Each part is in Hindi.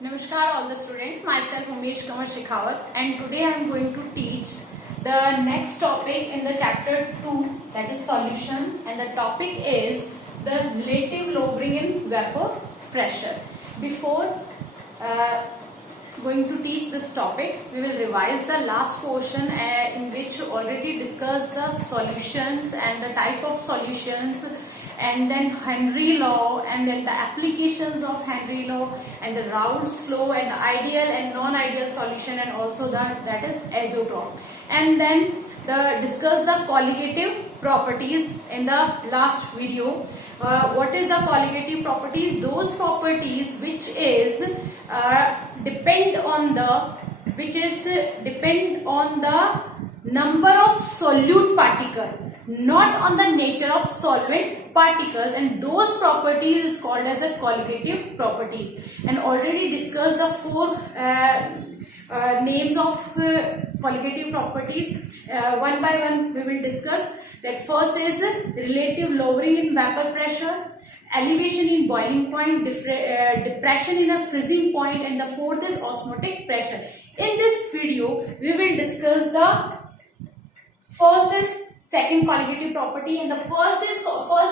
Namaskar all the students, myself Umesh Kumar Shekhawat, and today I am going to teach the next topic in the chapter 2, that is solution, and the topic is the relative lowering in vapor pressure. Before going to teach this topic, we will revise the last portion in which already discussed the solutions and the type of solutions, and then Henry law, and then the applications of Henry law, and the Raoult's law, and the ideal and non-ideal solution, and also that is azotrope. And then discuss the colligative properties in the last video. What is the colligative properties? Those properties which is depend on the number of solute particle, not on the nature of solvent particles, and those properties is called as a colligative properties. And already discussed the four names of colligative properties. One by one we will discuss. That first is relative lowering in vapor pressure, elevation in boiling point, depression in a freezing point, and the fourth is osmotic pressure. In this video we will discuss the first and second colligative property, and the first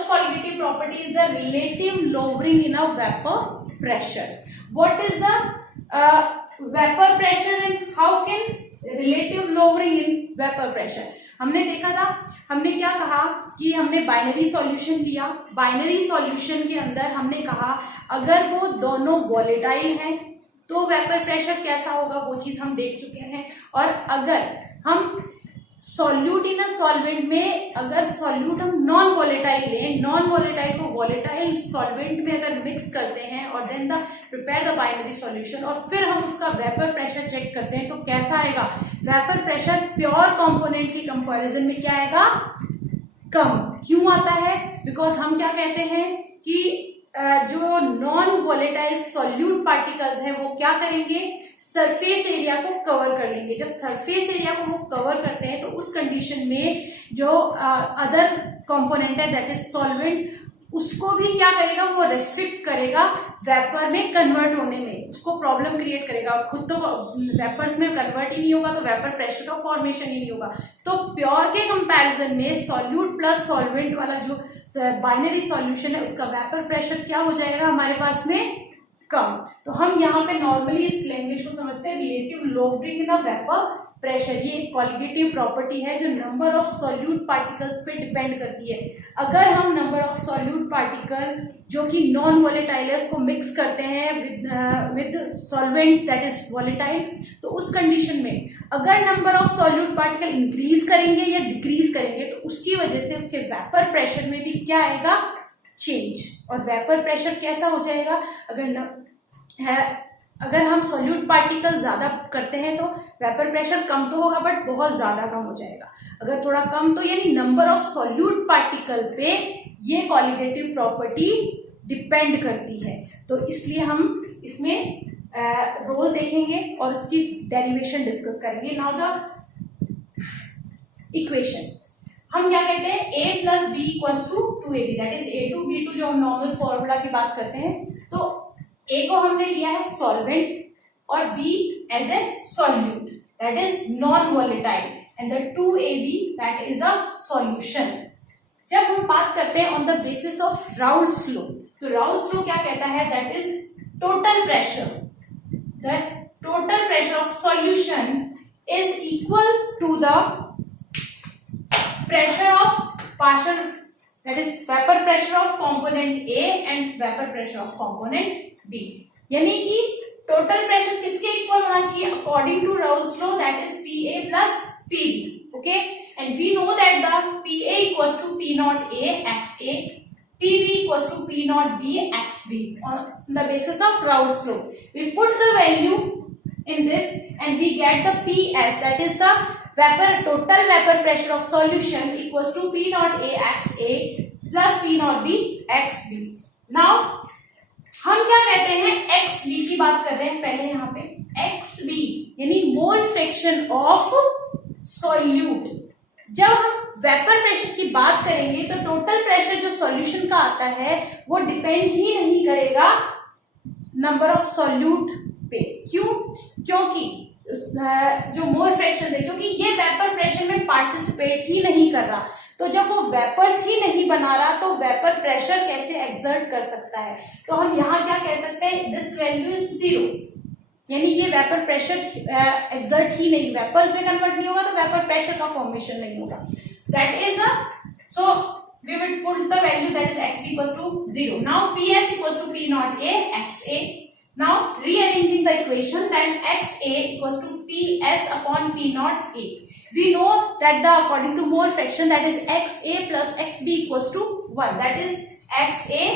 colligative property is the relative lowering in a vapor pressure. What is the vapor pressure and how can relative lowering in vapor pressure? हमने देखा था, हमने क्या कहा कि हमने बाइनरी सॉल्यूशन लिया. बाइनरी सॉल्यूशन के अंदर हमने कहा अगर वो दोनों वॉलेटाइल हैं तो वेपर प्रेशर कैसा होगा, वो चीज हम देख चुके हैं. और अगर हम सॉल्यूट इन अ सॉल्वेंट में, अगर सॉल्यूट हम नॉन वॉलेटाइल लें, नॉन वॉलेटाइल को वॉलेटाइल सॉल्वेंट में अगर मिक्स करते हैं और then prepare the binary solution, और फिर हम उसका वेपर प्रेशर चेक करते हैं तो कैसा आएगा. वेपर प्रेशर प्योर कंपोनेंट की कंपैरिजन में क्या आएगा, कम. क्यों आता है? बिकॉज हम क्या कहते हैं कि जो नॉन वॉलेटाइल सॉल्यूट पार्टिकल्स हैं वो क्या करेंगे, सरफेस एरिया को कवर कर लेंगे. जब सरफेस एरिया को वो कवर करते हैं तो उस कंडीशन में जो अदर कंपोनेंट है दैट इज सॉल्वेंट, उसको भी क्या करेगा, वो रेस्ट्रिक्ट करेगा वेपर में कन्वर्ट होने में, उसको प्रॉब्लम क्रिएट करेगा. खुद तो वेपर्स में कन्वर्ट ही नहीं होगा तो वेपर प्रेशर का फॉर्मेशन ही नहीं होगा. तो प्योर के कंपैरिजन में सॉल्यूट प्लस सॉल्वेंट वाला जो बाइनरी सॉल्यूशन है उसका वेपर प्रेशर क्या हो जाएगा हमारे पास में, कम. तो हम यहाँ पे नॉर्मली इस लैंग्वेज को समझते हैं रिलेटिव लोवरिंग इन अ वेपर प्रेशर. ये एक कॉलिगेटिव प्रॉपर्टी है जो नंबर ऑफ सॉल्यूट पार्टिकल्स पे डिपेंड करती है. अगर हम नंबर ऑफ सॉल्यूट पार्टिकल जो कि नॉन वॉलेटाइल है उसको मिक्स करते हैं with solvent that is volatile, तो उस कंडीशन में अगर number of solute particle increase करेंगे या डिक्रीज करेंगे तो उसकी वजह से उसके वेपर प्रेशर में भी क्या आएगा, चेंज. और वेपर प्रेशर कैसा हो जाएगा, अगर हम सॉल्यूट पार्टिकल ज्यादा करते हैं तो वेपर प्रेशर कम तो होगा बट बहुत ज्यादा कम हो जाएगा. अगर थोड़ा कम तो यानी नंबर ऑफ सॉल्यूट पार्टिकल पे ये कॉलिगेटिव प्रॉपर्टी डिपेंड करती है. तो इसलिए हम इसमें रोल देखेंगे और उसकी डेरिवेशन डिस्कस करेंगे. नाउ द इक्वेशन हम क्या कहते हैं, a plus B equals to 2ab, that is a2 b2 जो हम नॉर्मल फॉर्मूला की बात करते हैं. तो A को हमने लिया है सॉल्वेंट और B as a solute that is non volatile, and the 2ab that is a solution. जब हम बात करते हैं on the basis of Raoult's law, तो राउल्ट्स लॉ क्या कहता है, that is total pressure of solution is equal to the pressure of partial, that is vapour pressure of component A and vapour pressure of component B. यानी कि टोटल प्रेशर किसके इक्वल होना चाहिए according to Raoult's law, that is PA plus PB. Okay, and we know that the PA equals to P not A XA, PB equals to P naught B XB on the basis of Raoult's law. We put the value in this and we get the PS, that is the total vapor pressure of solution equals to P naught A XA plus P naught B XB. Now हम क्या कहते हैं, XB की बात कर रहे हैं पहले. यहाँ पे XB यानी मोल फ्रैक्शन ऑफ सॉल्यूट. जब हम वेपर प्रेशर की बात करेंगे तो टोटल प्रेशर जो सॉल्यूशन का आता है वो डिपेंड ही नहीं करेगा नंबर ऑफ सॉल्यूट पे। क्यों? क्योंकि जो मोल फ्रैक्शन है, क्योंकि ये वेपर प्रेशर में पार्टिसिपेट ही नहीं कर रहा, तो जब वो वेपर्स ही नहीं बना रहा तो वेपर प्रेशर कैसे एक्सर्ट कर सकता है? तो हम यहाँ क्या कह सकते हैं, दिस वैल्यू इज 0, यानी ये वेपर प्रेशर एक्सर्ट ही नहीं, वेपर्स में कन्वर्ट नहीं होगा तो वेपर प्रेशर का फॉर्मेशन नहीं होगा। That is the, so we will put the value that is x equals to 0. Now ps equals to p naught a xa. Now rearranging the equation, then xa equals to ps upon p naught a. We know that the according to mole fraction, that is xa plus xb equals to 1. That is xa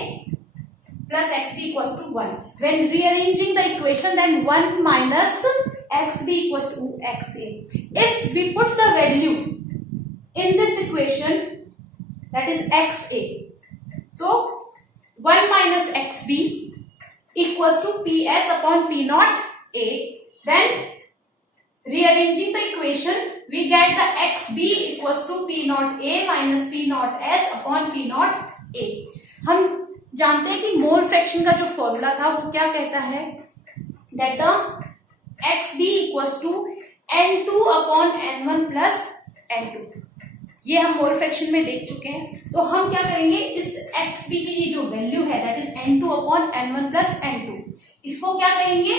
plus xb equals to 1. When rearranging the equation, then 1 minus xb equals to xa. If we put the value in this equation, that is xa, so 1 minus xb equals to ps upon p naught a. Then rearranging the equation, we get the xb equals to p naught a minus p naught s upon p naught a. हम जानते हैं कि मोल फ्रैक्शन का जो फॉर्मूला था वो क्या कहता है, that the xb equals to n2 upon n1 plus n2. ये हम मोल फ्रैक्शन में देख चुके हैं। तो हम क्या करेंगे, इस xb की ये जो वैल्यू है that is n2 upon n1 plus n2, इसको क्या करेंगे,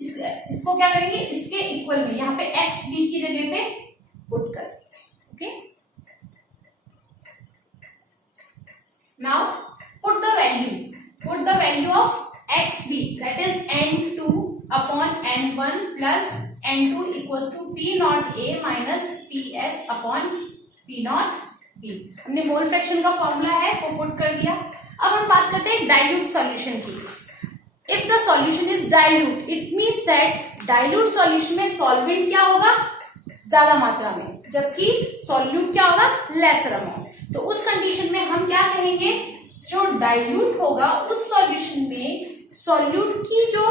इसको क्या करेंगे, इसके इक्वल में यहाँ पे xb की जगह पे पुट कर देंगे। Okay, now put the value of xb that is n2 upon n1 plus n2 equals to p not a minus ps upon P naught B। हमने मोल फ्रैक्शन का फॉर्मूला है वो पुट कर दिया। अब हम बात करते हैं डाइल्यूट सॉल्यूशन की। If the solution is dilute, it means that dilute solution में सॉल्वेंट क्या होगा, ज्यादा मात्रा में, जबकि सॉल्यूट क्या होगा, लेसर अमाउंट। तो उस कंडीशन में हम क्या कहेंगे, जो डाइल्यूट होगा उस सॉल्यूशन में सॉल्यूट की जो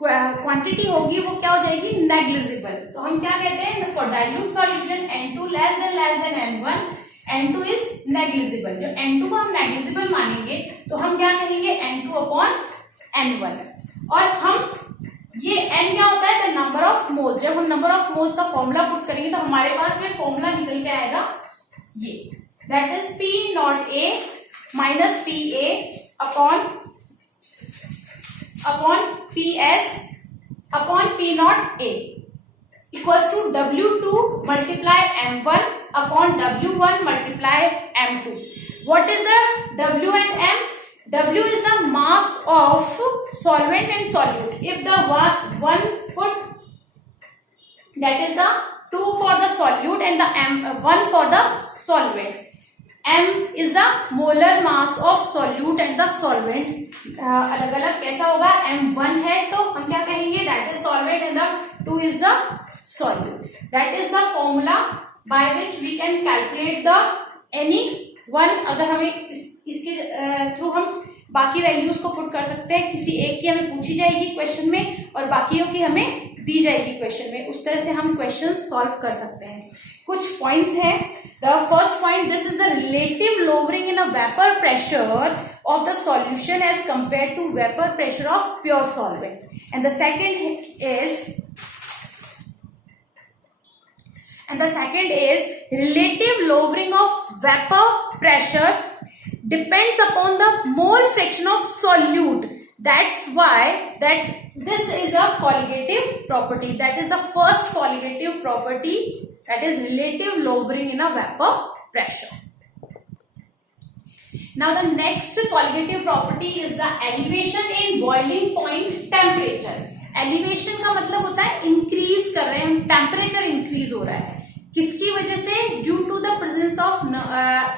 क्वांटिटी होगी वो क्या हो जाएगी, नेग्लिजिबल। तो हम क्या कहते हैं, for dilute solution n2 less than n1, n2 is negligible. जो n2 को हम नेग्लिजिबल मानेंगे तो हम क्या कहेंगे, n2 अपॉन n1। और हम ये n क्या होता है, द नंबर ऑफ मोल्स। जब हम नंबर ऑफ मोल्स का फॉर्मूला पुट करेंगे तो हमारे पास में फॉर्मूला निकल के आएगा ये, that is p not a minus pa upon ps upon p not a equals to w2 multiply m1 upon w1 multiply m2। What is the w and m? w is the mass of solvent and solute. If the one put, that is the 2 for the solute and the 1 for the solvent. m is the molar mass of solute and the solvent. अलग अलग कैसा होगा, m1 है तो हम क्या कहेंगे, that is solvent and the 2 is the solute. That is the formula by which we can calculate the any one। अगर हमें इसके थ्रू हम बाकी वैल्यूज को पुट कर सकते हैं, किसी एक की हमें पूछी जाएगी क्वेश्चन में और बाकियों की हमें दी जाएगी क्वेश्चन में, उस तरह से हम क्वेश्चन सॉल्व कर सकते हैं। कुछ पॉइंट्स हैं। The first point, this is the relative lowering in a vapour pressure of the solution as compared to vapor pressure of pure solvent. And the second is relative lowering of vapor pressure depends upon the mole fraction of solute. That's why this is a colligative property. That is the first colligative property, that is relative lowering in a vapor pressure. Now the next colligative property is the elevation in boiling point temperature. Elevation का मतलब होता है इंक्रीज कर रहे हैं हम, टेम्परेचर इंक्रीज हो रहा है, किसकी वजह से, due to the presence of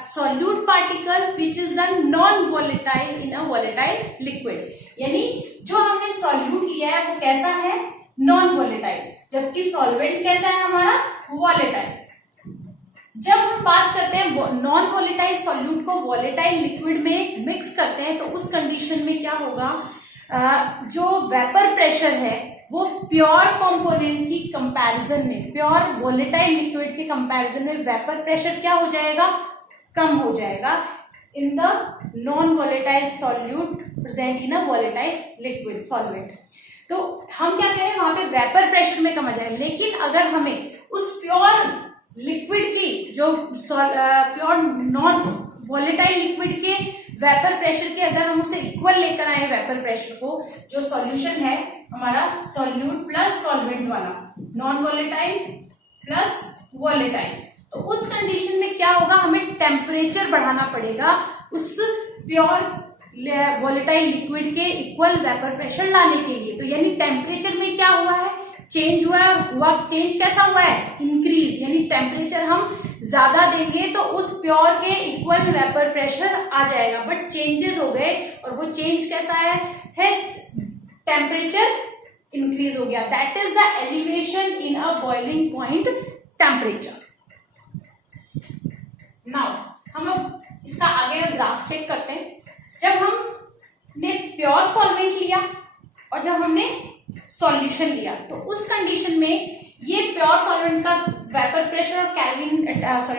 solute particle which is the non volatile in a volatile liquid. यानी जो हमने सॉल्यूट लिया है वो कैसा है, नॉन वोलेटाइल, जबकि सॉल्वेंट कैसा है हमारा, वोलेटाइल। जब हम बात करते हैं नॉन वोलेटाइल सॉल्यूट को वोलेटाइल लिक्विड में मिक्स करते हैं तो उस कंडीशन में क्या होगा, जो वेपर प्रेशर है वो प्योर कंपोनेंट की कंपैरिजन में, प्योर वोलेटाइल लिक्विड के कंपैरिजन में वेपर प्रेशर क्या हो जाएगा, कम हो जाएगा in the non volatile solute present in a volatile liquid solvent. तो हम क्या कह रहे हैं, वहां पे वेपर प्रेशर में कम आ जाए, लेकिन अगर हमें उस प्योर लिक्विड की जो प्योर नॉन वॉलेटाइल लिक्विड के वेपर प्रेशर के अगर हम उसे इक्वल लेकर आए वेपर प्रेशर को, जो सॉल्यूशन है हमारा सॉल्यूट प्लस सॉल्वेंट वाला, नॉन वॉलेटाइल प्लस वॉलेटाइल, तो उस कंडीशन में क्या होगा, हमें टेम्परेचर बढ़ाना पड़ेगा उस प्योर वॉलेटाइल लिक्विड के इक्वल वेपर प्रेशर लाने के लिए। तो यानी टेम्परेचर में क्या हुआ है, चेंज हुआ है, और हुआ चेंज कैसा हुआ है, इंक्रीज, यानी टेम्परेचर हम ज्यादा देंगे तो उस प्योर के इक्वल वेपर प्रेशर आ जाएगा, बट चेंजेस हो गए, और वो चेंज कैसा है टेम्परेचर इंक्रीज हो गया। That is the elevation in a boiling point temperature. Now हम अब इसका आगे ग्राफ चेक करते हैं। जब हमने प्योर सॉल्वेंट लिया और जब हमने सॉल्यूशन लिया, तो उस कंडीशन में ये प्योर सॉल्वेंट का वेपर प्रेशर और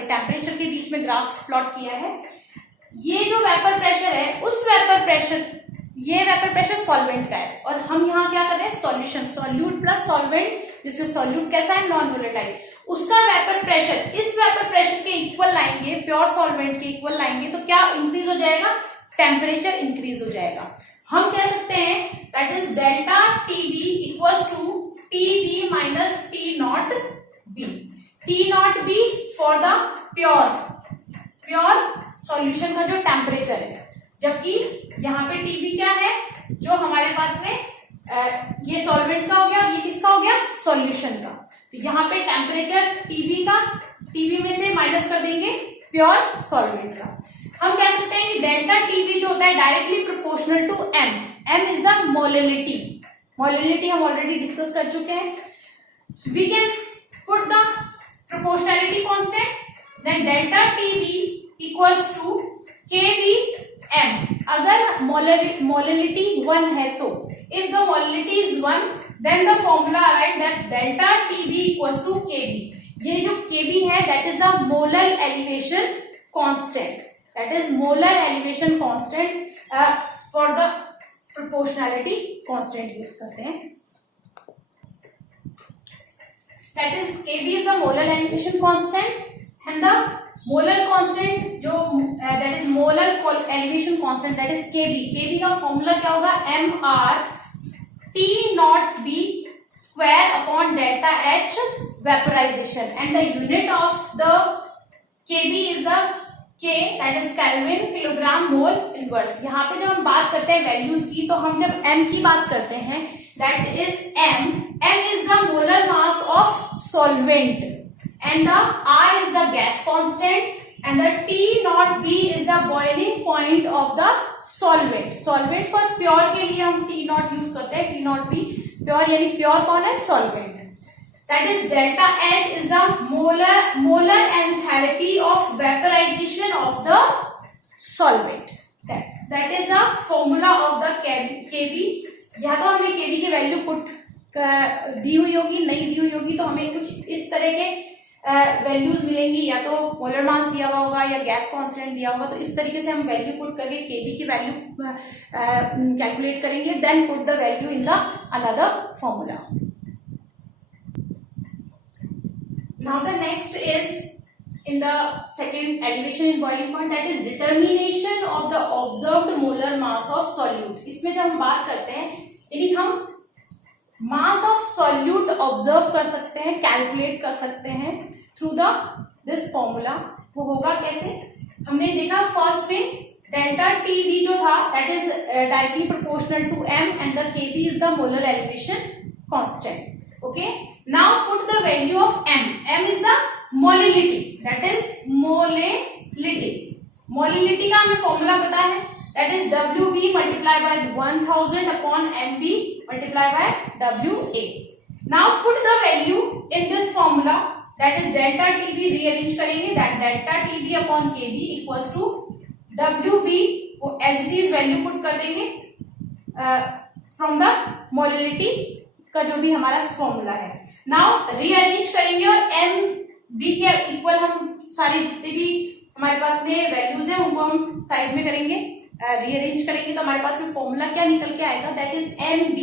टेम्परेचर के बीच में ग्राफ प्लॉट किया है। ये जो वेपर प्रेशर है, उस वेपर प्रेशर, ये वेपर प्रेशर सॉल्वेंट का है, और हम यहाँ क्या कर रहे हैं, सॉल्यूशन, सॉल्यूट प्लस सॉल्वेंट, जिसमें सॉल्यूट कैसा है, नॉन वोलेटाइल, उसका वेपर प्रेशर इस वेपर प्रेशर के इक्वल लाएंगे, प्योर सॉल्वेंट के इक्वल लाएंगे, तो क्या इंक्रीज हो जाएगा, टेम्परेचर इंक्रीज हो जाएगा। हम कह सकते हैं that is delta TB equals to TB minus T naught B, T naught B for the pure solution का जो टेम्परेचर है, जबकि यहाँ पे टीबी क्या है, जो हमारे पास में ये सॉल्वेंट का हो गया, ये किसका हो गया, सॉल्यूशन का। तो यहाँ पे टेम्परेचर टीबी का, टीबी में से माइनस कर देंगे प्योर सॉल्वेंट का। हम कह सकते हैं कि डेल्टा टीबी जो होता है directly proportional to M, M is the molality, molality हम ऑलरेडी डिस्कस कर चुके हैं। We can put the proportionality constant, then delta TB equals to KB M. अगर मोलिलिटी 1 है तो, if the molality is 1, then the formula write that delta TB equals to KB. ये जो केबी है that is the molar elevation constant, that is molar elevation constant for the proportionality constant use करते हैं। that is kb is the molar elevation constant and the molar constant जो that is molar elevation constant that is kb, kb का फॉर्मूला क्या होगा, mr t naught b square upon delta h vaporization, and the unit of the kb is the K, that is Kelvin, kilogram mole inverse. यहाँ पे जब हम बात करते हैं वैल्यूज की, तो हम जब M की बात करते हैं that is M is the molar mass of solvent and the R is the gas constant and the T naught B is the boiling point of the solvent। solvent for pure के लिए हम T naught यूज करते हैं, T naught B pure, यानी pure कौन है, solvent। That is delta H is the molar enthalpy of vaporization of the solvent। That is the formula of the Kb। या तो हमें Kb की वैल्यू पुट दी हुई होगी, नहीं दी हुई होगी, तो हमें कुछ इस तरह के वैल्यूज मिलेंगी, या तो मोलर मास दिया हुआ होगा या गैस कांस्टेंट दिया होगा। तो इस तरीके से हम वैल्यू पुट करके Kb की वैल्यू कैलकुलेट करेंगे, then put the value in the another formula. Now the next is in the second elevation in boiling point, that is determination of the observed molar mass of solute। इसमें जब हम बात करते हैं, यानी हम mass of solute observe कर सकते हैं, कैलकुलेट कर सकते हैं through the this formula। वो होगा कैसे, हमने देखा फर्स्ट में डेल्टा टीबी जो था that is directly proportional to m and the kb is the molar elevation constant। Okay, now put the value of m. m is the molality, that is molality। molality का हमें फॉर्मूला पता है, that is wb multiplied by 1000 upon mb multiplied by wa। now put the value in this formula, that is delta tb rearrange करेंगे, that delta tb upon kb equals to wb को as it is value put कर देंगे from the molality का जो भी हमारा फॉर्मूला है। नाउ रीअरेंज करेंगे और एम बी के इक्वल हम सारी जितने भी हमारे पास में वैल्यूज हैं उनको हम साइड में करेंगे, रीअरेंज करेंगे तो हमारे पास में फॉर्मूला क्या निकल के आएगा, that is mb.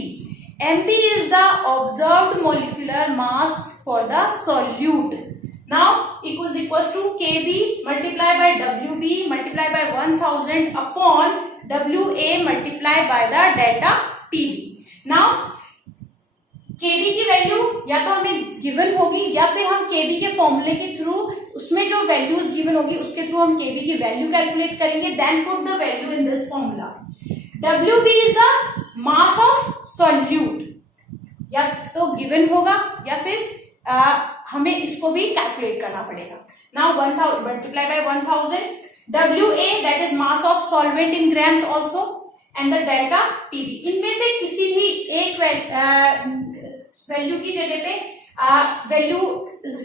mb is the observed molecular mass for the solute. Now equals to kb multiplied by wb multiplied by 1000 upon wa multiplied by the delta tb. Now kb की वैल्यू या तो हमें गिवन होगी या फिर हम kb के फॉर्मूले के थ्रू उसमें जो वैल्यूज गिवन होगी उसके थ्रू हम kb की वैल्यू कैलकुलेट करेंगे, then put the value in this formula. wb is the mass of solute, या तो गिवन होगा या फिर हमें इसको भी कैलकुलेट करना पड़ेगा. Now 1000 multiply by 1000, wa that is mass of solvent in grams also and the delta TB. इनमें से किसी भी एक वैल्यू की जगह पे वैल्यू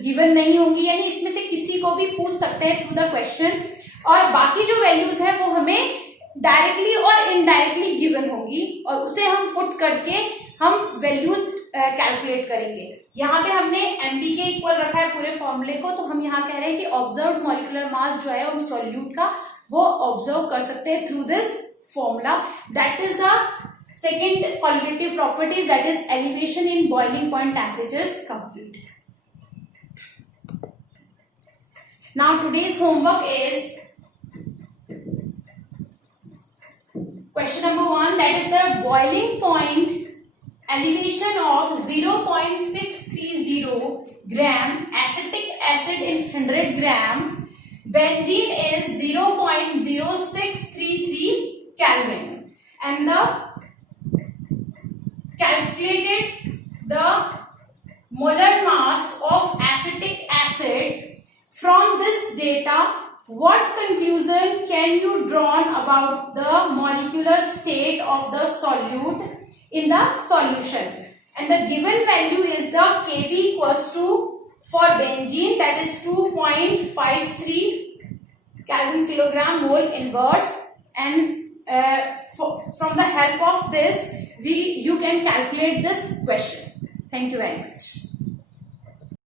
गिवन नहीं होंगी, यानी इसमें से किसी को भी पूछ सकते हैं थ्रू द क्वेश्चन, और बाकी जो वैल्यूज है वो हमें डायरेक्टली और इनडायरेक्टली गिवन होगी और उसे हम पुट करके हम वैल्यूज कैलकुलेट करेंगे. यहाँ पे हमने mb के इक्वल रखा है पूरे फॉर्मूले को, तो हम यहाँ कह रहे हैं कि ऑब्जर्व मॉलिक्यूलर मास जो है हम सॉल्यूट का वो ऑब्जर्व कर सकते हैं through this formula. That is the second qualitative property, that is elevation in boiling point temperature is complete. Now today's homework is question number 1, that is the boiling point elevation of 0.630 gram acetic acid in 100 gram. Benzene is 0.0633 Kelvin, and the calculated the molar mass of acetic acid. From this data, what conclusion can you draw about the molecular state of the solute in the solution? And the given value is the Kb equals to, for benzene, that is 2.53 Kelvin kilogram mole inverse, and from the help of this you can calculate this question. Thank you very much.